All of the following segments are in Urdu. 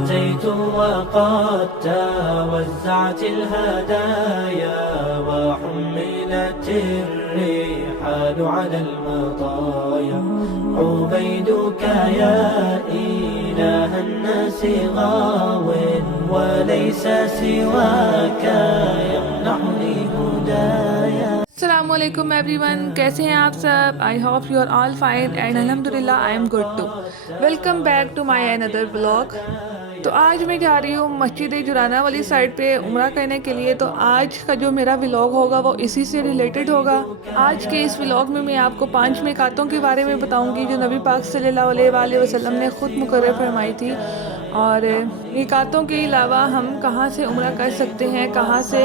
أتيت وقد توزعت الهدايا وحملت الرحال على المطايا عبيدك يا إله الناس غاو وليس سواك يمنحني هدايا. السلام علیکم ایوری ون، کیسے ہیں آپ سب؟ I hope you are all fine and الحمدللہ I am good too. Welcome back to my اندر بلاگ. تو آج میں جا رہی ہوں مسجد جرانہ والی سائڈ پہ عمرہ کرنے کے لیے. تو آج کا جو میرا ولاگ ہوگا وہ اسی سے ریلیٹڈ ہوگا. آج کے اس ولاگ میں آپ کو 5 میقاتوں کے بارے میں بتاؤں گی جو نبی پاک صلی اللہ علیہ وآلہ وسلم نے خود مقرر فرمائی تھی. اور میقاتوں کے علاوہ ہم کہاں سے عمرہ کر سکتے ہیں، کہاں سے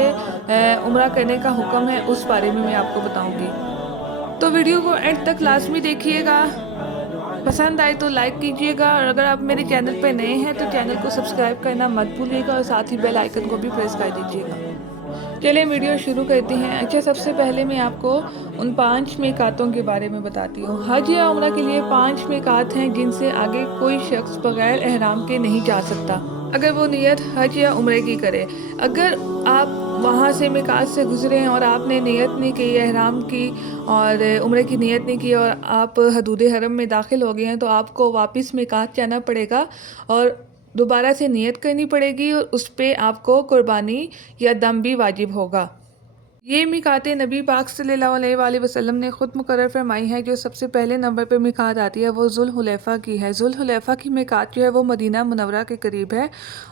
عمرہ کرنے کا حکم ہے، اس بارے میں آپ کو بتاؤں گی. تو ویڈیو کو اینڈ تک لازمی دیکھیے گا. پسند آئے تو لائک کیجیے گا، اور اگر آپ میرے چینل پہ نئے ہیں تو چینل کو سبسکرائب کرنا مت بھولیے گا، اور ساتھ ہی بیل آئیکن کو بھی پریس کر دیجیے گا. چلیں ویڈیو شروع کرتے ہیں. اچھا، سب سے پہلے میں آپ کو ان 5 میقاتوں کے بارے میں بتاتی ہوں. حج یا عمرہ کے لیے 5 میقات ہیں جن سے آگے کوئی شخص بغیر احرام کے نہیں جا سکتا اگر وہ نیت حج یا عمرے کی کرے. اگر آپ وہاں سے میقات سے گزرے ہیں اور آپ نے نیت نہیں کی، احرام کی اور عمرے کی نیت نہیں کی، اور آپ حدود حرم میں داخل ہو گئے ہیں، تو آپ کو واپس میقات جانا پڑے گا اور دوبارہ سے نیت کرنی پڑے گی، اور اس پہ آپ کو قربانی یا دم بھی واجب ہوگا. یہ میقات نبی پاک صلی اللہ علیہ وآلہ وسلم نے خود مقرر فرمائی ہے. جو سب سے پہلے نمبر پہ میقات آتی ہے وہ ذوالحلیفہ کی ہے. ذوالحلیفہ کی میقات جو ہے وہ مدینہ منورہ کے قریب ہے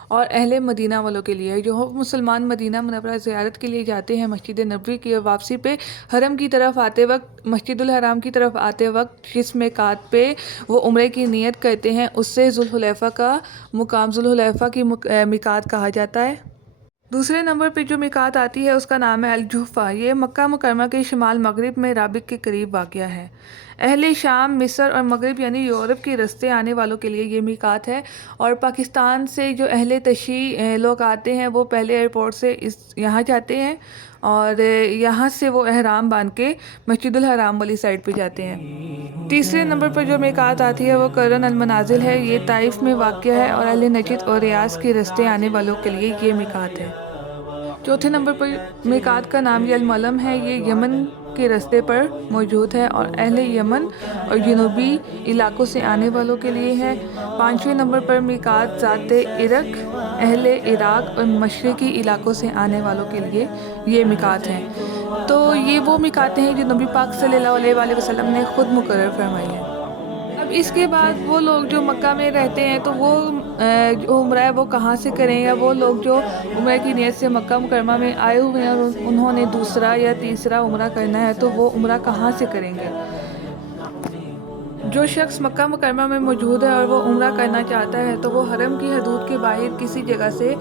اور اہل مدینہ والوں کے لیے ہے. جو مسلمان مدینہ منورہ زیارت کے لیے جاتے ہیں مسجد نبوی کی، اور واپسی پہ حرم کی طرف آتے وقت، مسجد الحرام کی طرف آتے وقت جس میقات پہ وہ عمرے کی نیت کرتے ہیں، اس سے ذوالحلیفہ کا مقام ذوالحلیفہ کی میقات کہا جاتا ہے. دوسرے نمبر پہ جو میقات آتی ہے اس کا نام ہے الجحفہ. یہ مکہ مکرمہ کے شمال مغرب میں رابغ کے قریب واقع ہے. اہل شام، مصر اور مغرب یعنی یورپ کے رستے آنے والوں کے لیے یہ میقات ہے. اور پاکستان سے جو اہل تشیع لوگ آتے ہیں وہ پہلے ایئرپورٹ سے یہاں جاتے ہیں، اور یہاں سے وہ احرام باندھ کے مسجد الحرام والی سائڈ پہ جاتے ہیں. تیسرے نمبر پر جو میقات آتی ہے وہ قرن المنازل ہے. یہ طائف میں واقع ہے اور اہل نجد اور ریاض کے رستے آنے والوں کے لیے یہ میقات ہے. چوتھے نمبر پر میقات کا نام یہ المعلم ہے. یہ یمن کے رستے پر موجود ہے اور اہل یمن اور جنوبی علاقوں سے آنے والوں کے لیے ہے. پانچویں نمبر پر میقات ذات عرق، اہل عراق اور مشرقی علاقوں سے آنے والوں کے لیے یہ میقات ہیں. تو یہ وہ میقاتیں ہیں جو نبی پاک صلی اللہ علیہ وآلہ وسلم نے خود مقرر فرمائی ہیں. اب اس کے بعد وہ لوگ جو مکہ میں رہتے ہیں تو وہ جو عمرہ ہے وہ کہاں سے کریں، یا وہ لوگ جو عمرہ کی نیت سے مکہ مکرمہ میں آئے ہوئے ہیں اور انہوں نے دوسرا یا تیسرا عمرہ کرنا ہے تو وہ عمرہ کہاں سے کریں گے. جو شخص مکہ مکرمہ میں موجود ہے اور وہ عمرہ کرنا چاہتا ہے تو وہ حرم کی حدود کے باہر کسی جگہ سے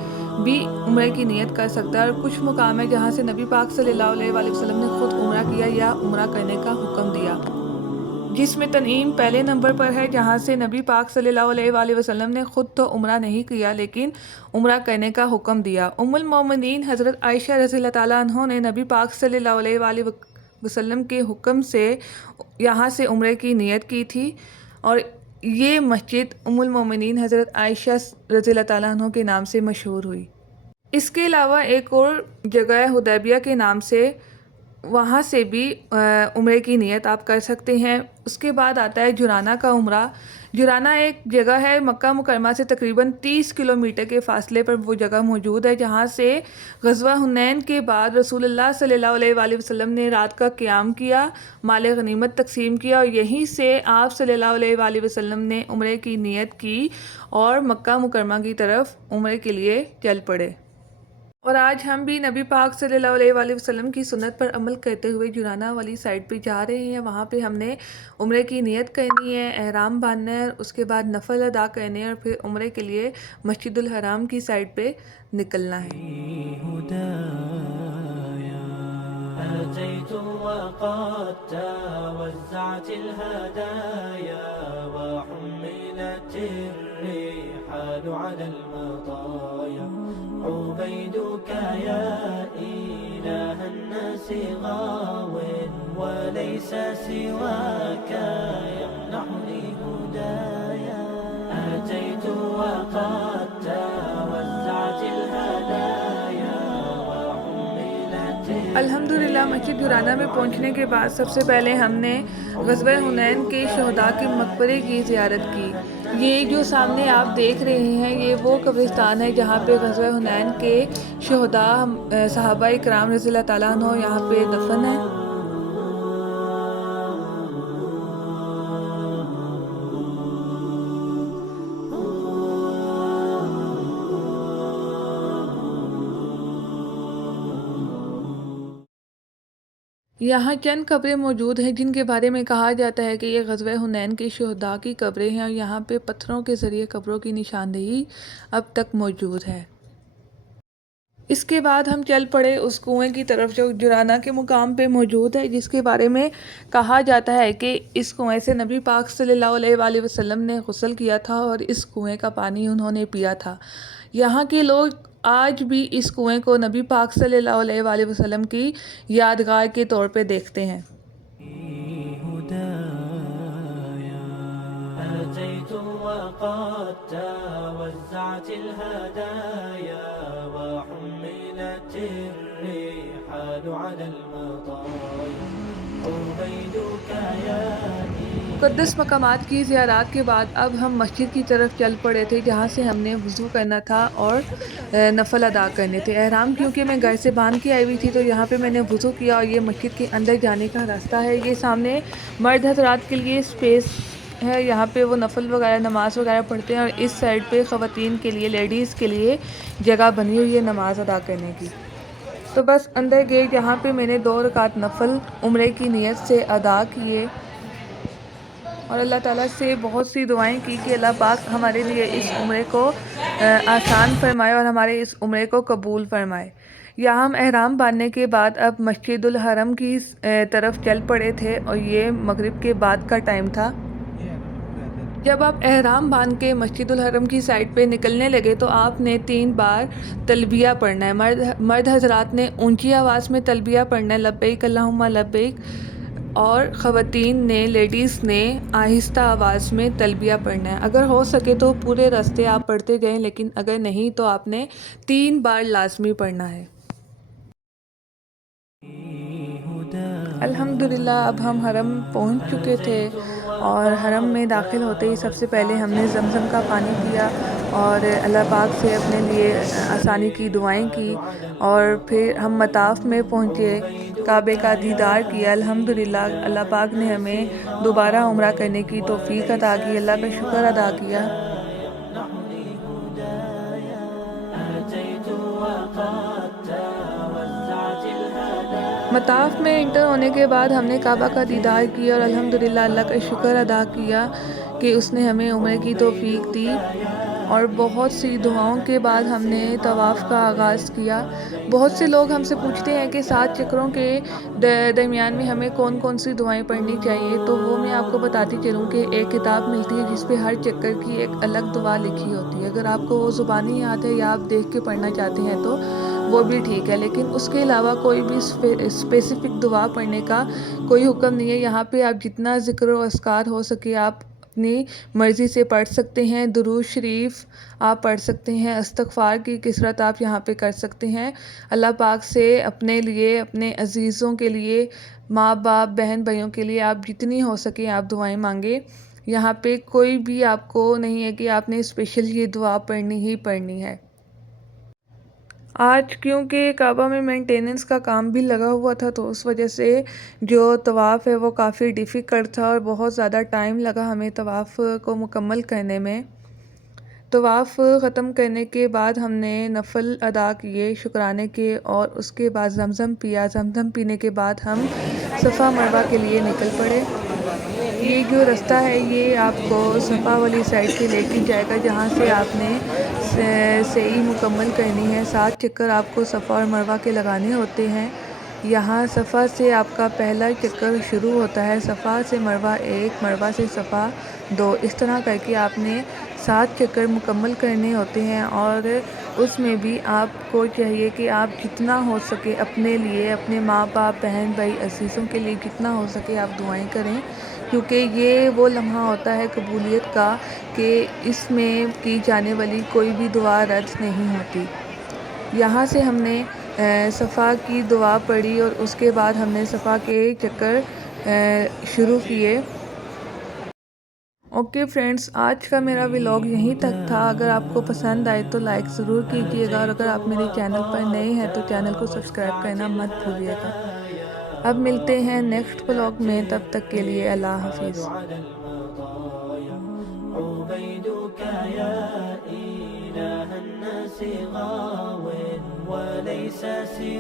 بھی عمرے کی نیت کر سکتا ہے. اور کچھ مقام ہے جہاں سے نبی پاک صلی اللہ علیہ وآلہ وسلم نے خود عمرہ کیا یا عمرہ کرنے کا حکم دیا، جس میں تنعیم پہلے نمبر پر ہے، جہاں سے نبی پاک صلی اللہ علیہ وآلہ وسلم نے خود تو عمرہ نہیں کیا لیکن عمرہ کرنے کا حکم دیا. ام المومنین حضرت عائشہ رضی اللہ تعالیٰ عنہ نے نبی پاک صلی اللہ علیہ وآلہ وسلم کے حکم سے یہاں سے عمرے کی نیت کی تھی، اور یہ مسجد ام المومنین حضرت عائشہ رضی اللہ تعالیٰ عنہ کے نام سے مشہور ہوئی. اس کے علاوہ ایک اور جگہ ہے حدیبیہ کے نام سے، وہاں سے بھی عمرے کی نیت آپ کر سکتے ہیں. اس کے بعد آتا ہے جرانہ کا عمرہ. جرانہ ایک جگہ ہے مکہ مکرمہ سے تقریباً 30 کلومیٹر کے فاصلے پر وہ جگہ موجود ہے، جہاں سے غزوہ حنین کے بعد رسول اللہ صلی اللہ علیہ وآلہ وسلم نے رات کا قیام کیا، مال غنیمت تقسیم کیا، اور یہیں سے آپ صلی اللہ علیہ وآلہ وسلم نے عمرے کی نیت کی اور مکہ مکرمہ کی طرف عمرے کے لیے چل پڑے. اور آج ہم بھی نبی پاک صلی اللہ علیہ وآلہ وسلم کی سنت پر عمل کرتے ہوئے جرانہ والی سائڈ پہ جا رہے ہیں. وہاں پہ ہم نے عمرے کی نیت کرنی ہے، احرام باندھنا ہے، اس کے بعد نفل ادا کرنے ہیں، اور پھر عمرے کے لیے مسجد الحرام کی سائڈ پہ نکلنا ہے. أتيت وقد توزعت الهدايا وحملت الرحال على المطايا عبيدك يا إله الناس غاو وليس سواك يمنحني هدايا. أتيت وقد الحمدللہ مسجد جرانہ میں پہنچنے کے بعد سب سے پہلے ہم نے غزوہ حنین کے شہداء کے مقبرے کی زیارت کی۔ یہ جو سامنے آپ دیکھ رہے ہیں یہ وہ قبرستان ہے جہاں پہ غزوہ حنین کے شہداء صحابہ کرام رضی اللہ تعالیٰ عنہ یہاں پہ دفن ہیں۔ یہاں چند قبریں موجود ہیں جن کے بارے میں کہا جاتا ہے کہ یہ غزوہ حنین کے شہداء کی قبریں ہیں اور یہاں پہ پتھروں کے ذریعے قبروں کی نشاندہی اب تک موجود ہے۔ اس کے بعد ہم چل پڑے اس کنویں کی طرف جو جرانہ کے مقام پہ موجود ہے، جس کے بارے میں کہا جاتا ہے کہ اس کنویں سے نبی پاک صلی اللہ علیہ وآلہ وسلم نے غسل کیا تھا اور اس کنویں کا پانی انہوں نے پیا تھا۔ یہاں کے لوگ آج بھی اس کنویں کو نبی پاک صلی اللہ علیہ وآلہ وسلم کی یادگار کے طور پہ دیکھتے ہیں۔ أتيت وقد توزعت الهدايا وحملت الرحال على المطايا عبيدك يا مقدس مقامات کی زیارات کے بعد اب ہم مسجد کی طرف چل پڑے تھے جہاں سے ہم نے وضو کرنا تھا اور نفل ادا کرنے تھے۔ احرام کیونکہ میں گھر سے باندھ کے آئی ہوئی تھی تو یہاں پہ میں نے وضو کیا اور یہ مسجد کے اندر جانے کا راستہ ہے۔ یہ سامنے مرد حضرات کے لیے اسپیس ہے، یہاں پہ وہ نفل وغیرہ نماز وغیرہ پڑھتے ہیں اور اس سائڈ پہ خواتین کے لیے لیڈیز کے لیے جگہ بنی ہوئی ہے نماز ادا کرنے کی۔ تو بس اندر گئے جہاں پہ میں نے 2 رکعت نفل عمرے کی نیت سے ادا کیے اور اللہ تعالیٰ سے بہت سی دعائیں کی کہ اللہ پاک ہمارے لیے اس عمرے کو آسان فرمائے اور ہمارے اس عمرے کو قبول فرمائے۔ یہاں ہم احرام باندھنے کے بعد اب مسجد الحرم کی طرف چل پڑے تھے اور یہ مغرب کے بعد کا ٹائم تھا۔ جب آپ احرام باندھ کے مسجد الحرم کی سائڈ پہ نکلنے لگے تو آپ نے 3 بار تلبیہ پڑھنا ہے۔ مرد حضرات نے اونچی آواز میں تلبیہ پڑھنا ہے، لبیک اللہم لبیک، اور خواتین نے لیڈیز نے آہستہ آواز میں تلبیہ پڑھنا ہے۔ اگر ہو سکے تو پورے راستے آپ پڑھتے جائیں، لیکن اگر نہیں تو آپ نے 3 بار لازمی پڑھنا ہے۔ الحمدللہ اب ہم حرم پہنچ چکے تھے اور حرم میں داخل ہوتے ہی سب سے پہلے ہم نے زمزم کا پانی پیا اور اللہ پاک سے اپنے لیے آسانی کی دعائیں کی اور پھر ہم مطاف میں پہنچے، کعبے کا دیدار کیا۔ الحمدللہ اللہ پاک نے ہمیں دوبارہ عمرہ کرنے کی توفیق عطا کی، اللہ کا شکر ادا کیا۔ مطاف میں انٹر ہونے کے بعد ہم نے کعبہ کا دیدار کیا اور الحمدللہ اللہ کا شکر ادا کیا کہ اس نے ہمیں عمرے کی توفیق دی، اور بہت سی دعاؤں کے بعد ہم نے طواف کا آغاز کیا۔ بہت سے لوگ ہم سے پوچھتے ہیں کہ 7 چکروں کے درمیان میں ہمیں کون کون سی دعائیں پڑھنی چاہیے، تو وہ میں آپ کو بتاتی چلوں کہ ایک کتاب ملتی ہے جس پہ ہر چکر کی ایک الگ دعا لکھی ہوتی ہے۔ اگر آپ کو وہ زبانی یاد ہے یا آپ دیکھ کے پڑھنا چاہتے ہیں تو وہ بھی ٹھیک ہے، لیکن اس کے علاوہ کوئی بھی اسپیسیفک دعا پڑھنے کا کوئی حکم نہیں ہے۔ یہاں پہ آپ جتنا ذکر و اذکار ہو سکے آپ اپنی مرضی سے پڑھ سکتے ہیں۔ درود شریف آپ پڑھ سکتے ہیں، استغفار کی کثرت آپ یہاں پہ کر سکتے ہیں۔ اللہ پاک سے اپنے لیے، اپنے عزیزوں کے لیے، ماں باپ بہن بھائیوں کے لیے آپ جتنی ہو سکیں آپ دعائیں مانگیں۔ یہاں پہ کوئی بھی آپ کو نہیں ہے کہ آپ نے اسپیشل یہ دعا پڑھنی ہی پڑھنی ہے۔ آج کیونکہ کعبہ میں مینٹیننس کا کام بھی لگا ہوا تھا تو اس وجہ سے جو طواف ہے وہ کافی ڈیفیکلٹ تھا اور بہت زیادہ ٹائم لگا ہمیں طواف کو مکمل کرنے میں۔ طواف ختم کرنے کے بعد ہم نے نفل ادا کیے شکرانے کے اور اس کے بعد زمزم پیا۔ زمزم پینے کے بعد ہم صفا مروہ کے لیے نکل پڑے۔ یہ جو راستہ ہے یہ آپ کو صفا والی سائڈ سے لے کے جائے گا جہاں سے آپ نے سعی مکمل کرنی ہے۔ 7 چکر آپ کو صفا اور مروہ کے لگانے ہوتے ہیں۔ یہاں صفا سے آپ کا پہلا چکر شروع ہوتا ہے، صفا سے مروہ 1، مروہ سے صفا 2، اس طرح کر کے آپ نے 7 چکر مکمل کرنے ہوتے ہیں۔ اور اس میں بھی آپ کو چاہیے کہ آپ جتنا ہو سکے اپنے لیے، اپنے ماں باپ بہن بھائی عزیزوں کے لیے جتنا ہو سکے آپ دعائیں کریں، کیونکہ یہ وہ لمحہ ہوتا ہے قبولیت کا کہ اس میں کی جانے والی کوئی بھی دعا رد نہیں ہوتی۔ یہاں سے ہم نے صفا کی دعا پڑھی اور اس کے بعد ہم نے صفا کے چکر شروع کیے۔ اوکے فرینڈس، آج کا میرا ولاگ یہیں تک تھا۔ اگر آپ کو پسند آئے تو لائک ضرور کیجیے گا، اور اگر آپ میرے چینل پر نئے ہیں تو چینل کو سبسکرائب کرنا مت بھولیے گا۔ اب ملتے ہیں نیکسٹ ولاگ میں، تب تک کے لیے اللہ حافظ۔ عبيدك يا إله الناس غاو وليس سوى